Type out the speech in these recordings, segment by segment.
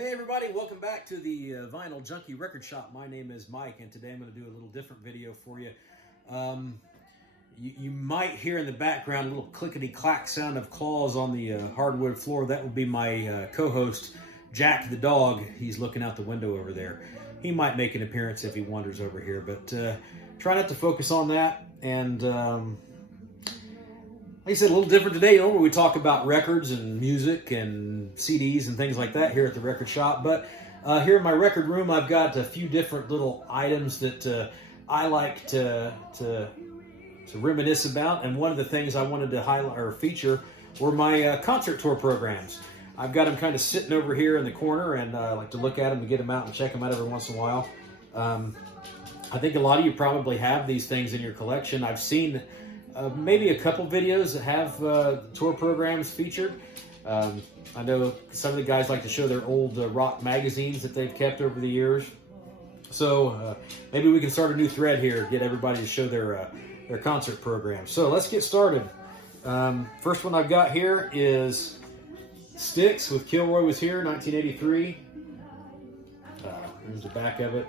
Hey everybody, welcome back to the Vinyl Junkie Record Shop. My name is Mike, and today I'm going to do a little different video for you. You might hear in the background a little clickety-clack sound of claws on the hardwood floor. That would be my co-host, Jack the dog. He's looking out the window over there. He might make an appearance if he wanders over here, but try not to focus on that. And like I said, a little different today. Normally we talk about records and music and CDs and things like that here at the record shop. But here in my record room, I've got a few different little items that I like to reminisce about. And one of the things I wanted to highlight or feature were my concert tour programs. I've got them kind of sitting over here in the corner, and I like to look at them and get them out and check them out every once in a while. I think a lot of you probably have these things in your collection. I've seen maybe a couple videos that have tour programs featured. I know some of the guys like to show their old rock magazines that they've kept over the years. So maybe we can start a new thread here, get everybody to show their concert programs. So let's get started. First one I've got here is Styx with Kilroy Was Here, 1983. There's the back of it.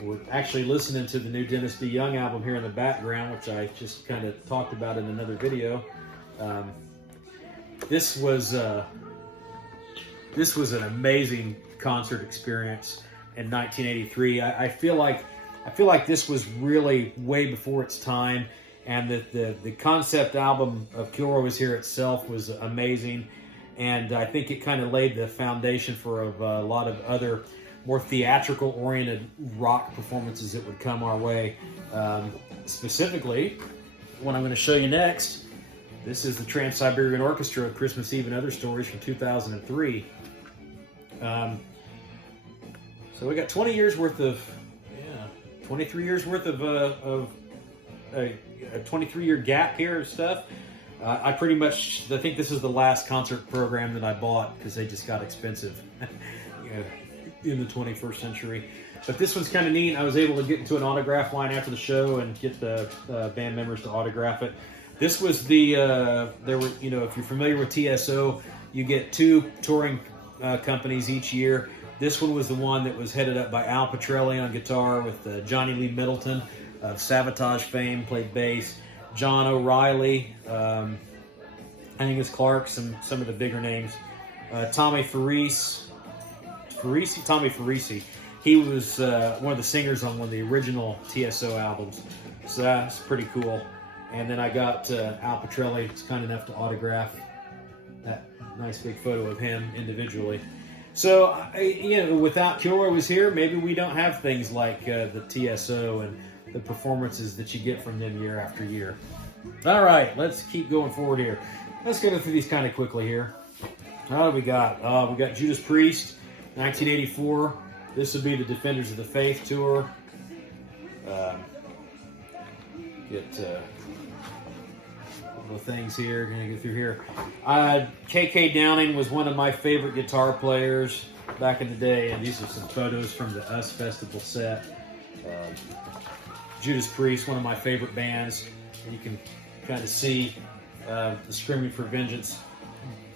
We're actually listening to the new Dennis B. Young album here in the background, which I just kind of talked about in another video. This was an amazing concert experience in 1983. I feel like this was really way before its time, and the concept album of Kilroy Was Here itself was amazing, and I think it kind of laid the foundation for a lot of other more theatrical-oriented rock performances that would come our way. Specifically, what I'm going to show you next, this is the Trans-Siberian Orchestra, Christmas Eve and Other Stories from 2003. So we got 20 years worth of, 23 years worth of a 23-year gap here of stuff. I think this is the last concert program that I bought because they just got expensive. In the 21st century. But this one's kind of neat. I was able to get into an autograph line after the show and get the band members to autograph it. This was the, if you're familiar with TSO, you get two touring companies each year. This one was the one that was headed up by Al Pitrelli on guitar with Johnny Lee Middleton of Savatage fame, played bass. John O'Reilly, Angus Clark, some of the bigger names. Tommy Farisi. He was one of the singers on one of the original TSO albums. So that's pretty cool. And then I got Al Pitrelli. It's kind enough to autograph that nice big photo of him individually. So, without Kilroy Was Here, maybe we don't have things like the TSO and the performances that you get from them year after year. All right, let's keep going forward here. Let's go through these kind of quickly here. What do we got? We got Judas Priest, 1984. This would be the Defenders of the Faith tour. Get a couple of things here. Gonna go through here. KK Downing was one of my favorite guitar players back in the day, and these are some photos from the US Festival set. Judas Priest, one of my favorite bands. You can kind of see the Screaming for Vengeance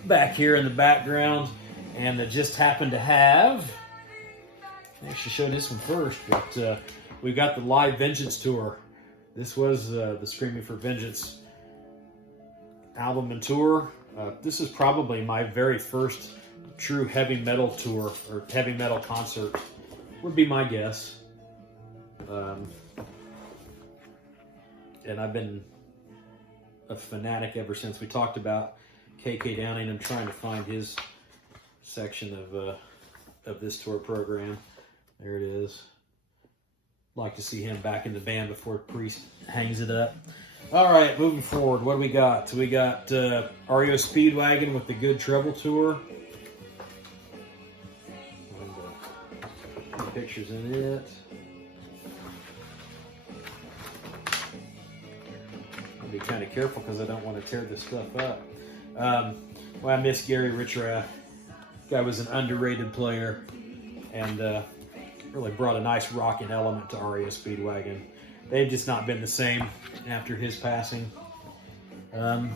back here in the background. And that just happened to have, I should show this one first, but we got the Live Vengeance tour. This was the Screaming for Vengeance album and tour. This is probably my very first true heavy metal tour, or heavy metal concert, would be my guess. And I've been a fanatic ever since. We talked about KK Downing. I'm trying to find his section of this tour program. There it is. Like to see him back in the band before Priest hangs it up. All right, moving forward, what do we got? So we got REO Speedwagon with the Good Trouble tour. And, pictures in it. I'll be kind of careful because I don't want to tear this stuff up. I miss Gary Richrath. Guy was an underrated player, and really brought a nice rocking element to REO Speedwagon. They've just not been the same after his passing.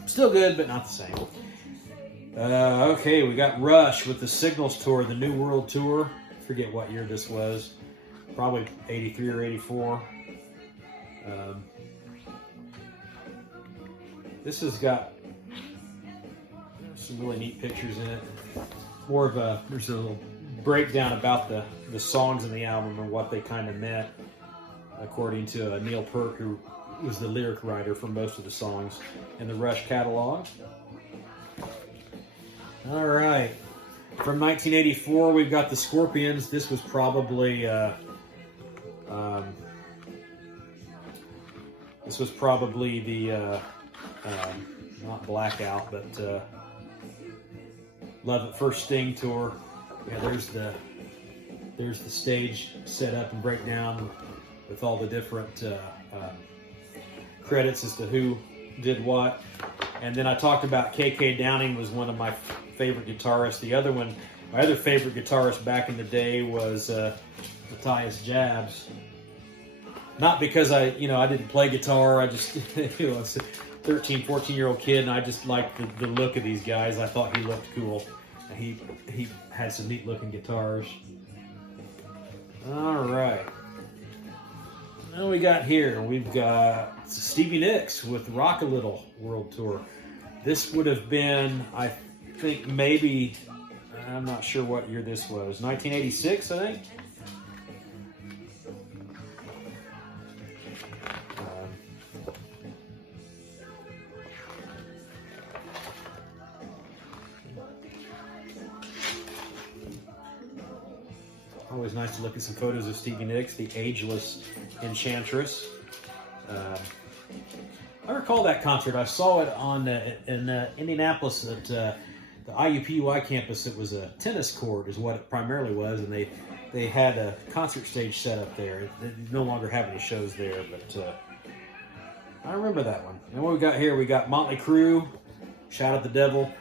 Still good, but not the same. Okay, we got Rush with the Signals Tour, the New World Tour. Forget what year this was. Probably 83 or 84. This has got some really neat pictures in it. More of a, there's a little breakdown about the songs in the album and what they kind of meant, according to Neil Peart, who was the lyric writer for most of the songs in the Rush catalog. All right. From 1984, we've got the Scorpions. This was probably the not Blackout, but Love at First Sting tour. Yeah, there's the stage set up and breakdown with all the different credits as to who did what. And then I talked about K.K. Downing was one of my favorite guitarists. The other one, my other favorite guitarist back in the day was Matthias Jabs. Not because I didn't play guitar. I just, I was a 13, 14-year-old kid, and I just liked the look of these guys. I thought he looked cool. He had some neat-looking guitars. All right. Now we got here, we've got Stevie Nicks with Rock a Little World Tour. This would have been, I think, maybe, I'm not sure what year this was, 1986, I think? Always nice to look at some photos of Stevie Nicks, the ageless enchantress. I recall that concert. I saw it on in Indianapolis at the IUPUI campus. It was a tennis court is what it primarily was, and they had a concert stage set up there. They no longer have any shows there, but I remember that one. And what we got here, we got Motley Crue, Shout at the Devil.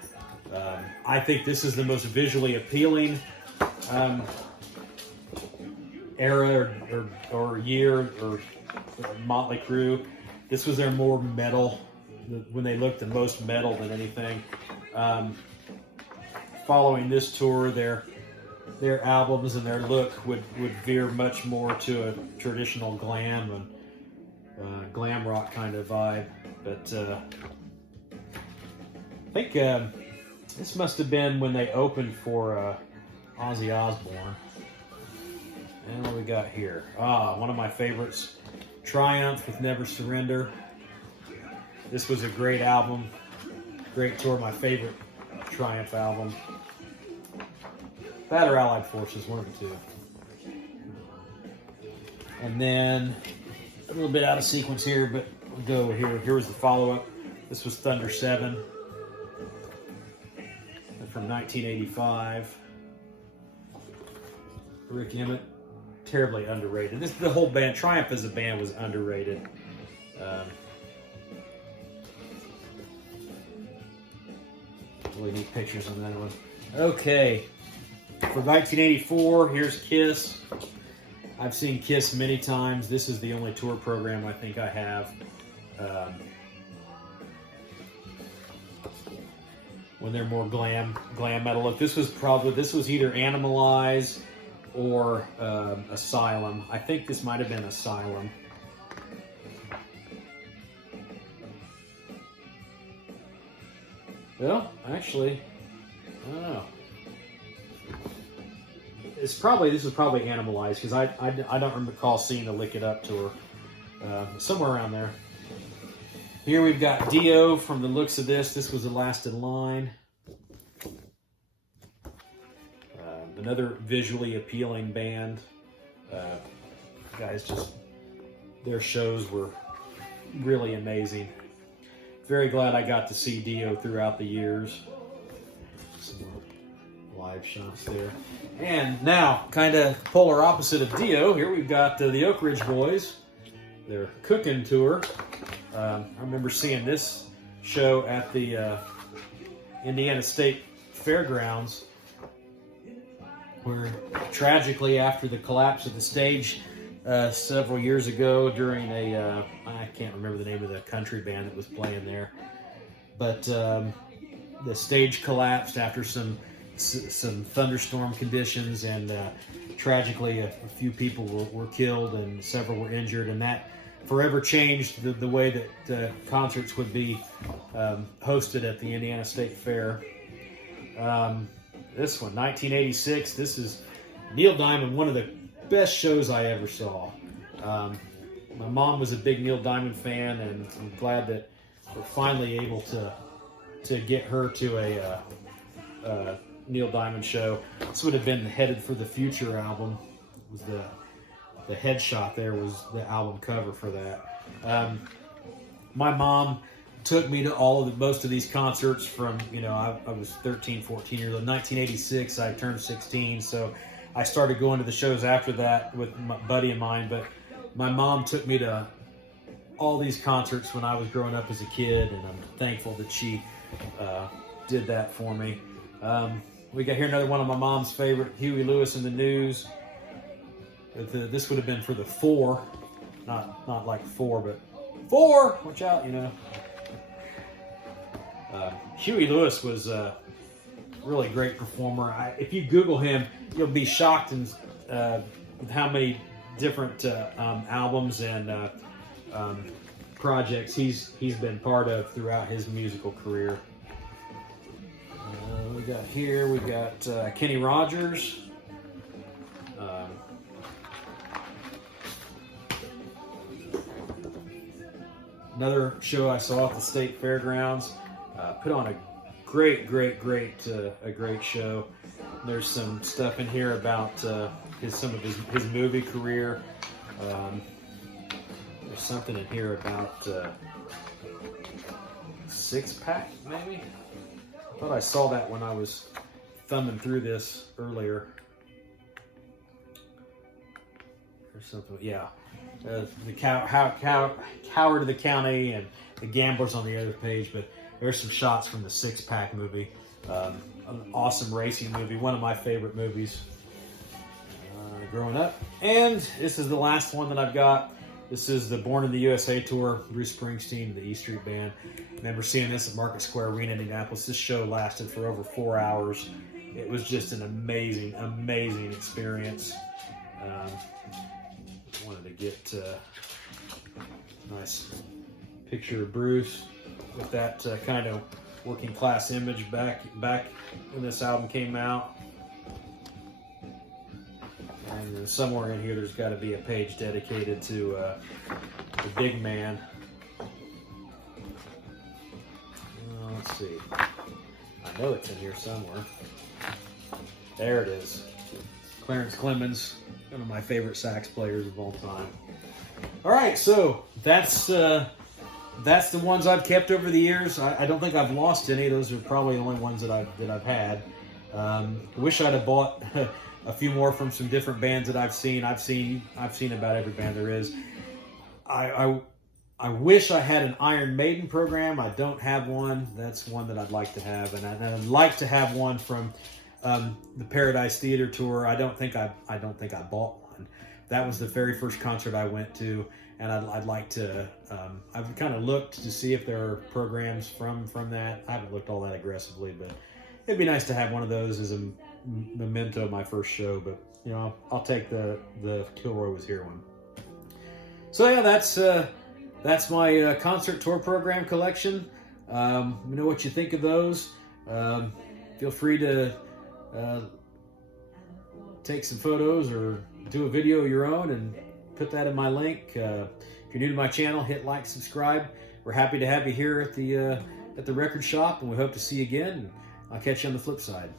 I think this is the most visually appealing era or year or Motley Crue. This was their more metal, when they looked the most metal than anything. Following this tour, their albums and their look would veer much more to a traditional glam and glam rock kind of vibe. But I think this must have been when they opened for Ozzy Osbourne. And what we got here? One of my favorites, Triumph with Never Surrender. This was a great album, great tour, my favorite Triumph album. That or Allied Forces, one of the two. And then, a little bit out of sequence here, but we'll go over here. Here was the follow-up. This was Thunder 7 from 1985. Rick Emmett. Terribly underrated. The whole band, Triumph as a band, was underrated. Really neat pictures on that one. Okay, for 1984, here's Kiss. I've seen Kiss many times. This is the only tour program I think I have. When they're more glam metal look. This was either Animalize or Asylum. I think this might have been Asylum. Well, actually, I don't know. This was probably Animalize, because I don't recall seeing the Lick It Up tour. Somewhere around there. Here we've got Dio. From the looks of this was the Last in Line. Another visually appealing band. Guys, just their shows were really amazing. Very glad I got to see Dio throughout the years. Some live shots there. And now, kind of polar opposite of Dio, here we've got the Oak Ridge Boys. Their Cookin' Tour. I remember seeing this show at the Indiana State Fairgrounds, where tragically after the collapse of the stage several years ago during I can't remember the name of the country band that was playing there, but the stage collapsed after some thunderstorm conditions, and tragically a few people were killed and several were injured, and that forever changed the way that concerts would be hosted at the Indiana State Fair. This one, 1986, this is Neil Diamond, one of the best shows I ever saw. My mom was a big Neil Diamond fan, and I'm glad that we're finally able to get her to a Neil Diamond show. This would have been the Headed for the Future album. It was the headshot there was the album cover for that. My mom took me to most of these concerts from, I was 13, 14 years old. 1986, I turned 16, so I started going to the shows after that with my buddy of mine, but my mom took me to all these concerts when I was growing up as a kid, and I'm thankful that she did that for me. We got here another one of my mom's favorite, Huey Lewis and the News. This would have been for the 4, not like 4, but 4, watch out, Huey Lewis was a really great performer. If you Google him, you'll be shocked with how many different albums and projects he's been part of throughout his musical career. We got Kenny Rogers. Another show I saw at the State Fairgrounds. Put on a great show. There's some stuff in here about some of his movie career. There's something in here about Six Pack, maybe? I thought I saw that when I was thumbing through this earlier. Or something, yeah. The Coward of the County and the Gamblers on the other page, but there's some shots from the Six Pack movie. An awesome racing movie, one of my favorite movies growing up. And this is the last one that I've got. This is the Born in the USA tour, Bruce Springsteen, the E Street Band. I remember seeing this at Market Square Arena in Indianapolis. This show lasted for over 4 hours. It was just an amazing experience. Wanted to get a nice picture of Bruce with that kind of working class image back when this album came out. And somewhere in here there's got to be a page dedicated to the big man. Let's see. I know it's in here somewhere. There it is. Clarence Clemens, one of my favorite sax players of all time. All right, so that's the ones I've kept over the years. I don't think I've lost any. Those are probably the only ones that I've had. I wish I'd have bought a few more from some different bands that I've seen. I've seen about every band there is. I wish I had an Iron Maiden program. I don't have one. That's one that I'd like to have, and I'd like to have one from the Paradise Theater tour. I don't think I bought one. That was the very first concert I went to, and I'd like to. I've kind of looked to see if there are programs from that. I haven't looked all that aggressively, but it'd be nice to have one of those as a memento of my first show. But I'll take the Kilroy Was Here one. So yeah, that's my concert tour program collection. Let me know what you think of those. Feel free to take some photos or do a video of your own and put that in my link. If you're new to my channel, hit like, subscribe. We're happy to have you here at the record shop, and we hope to see you again. I'll catch you on the flip side.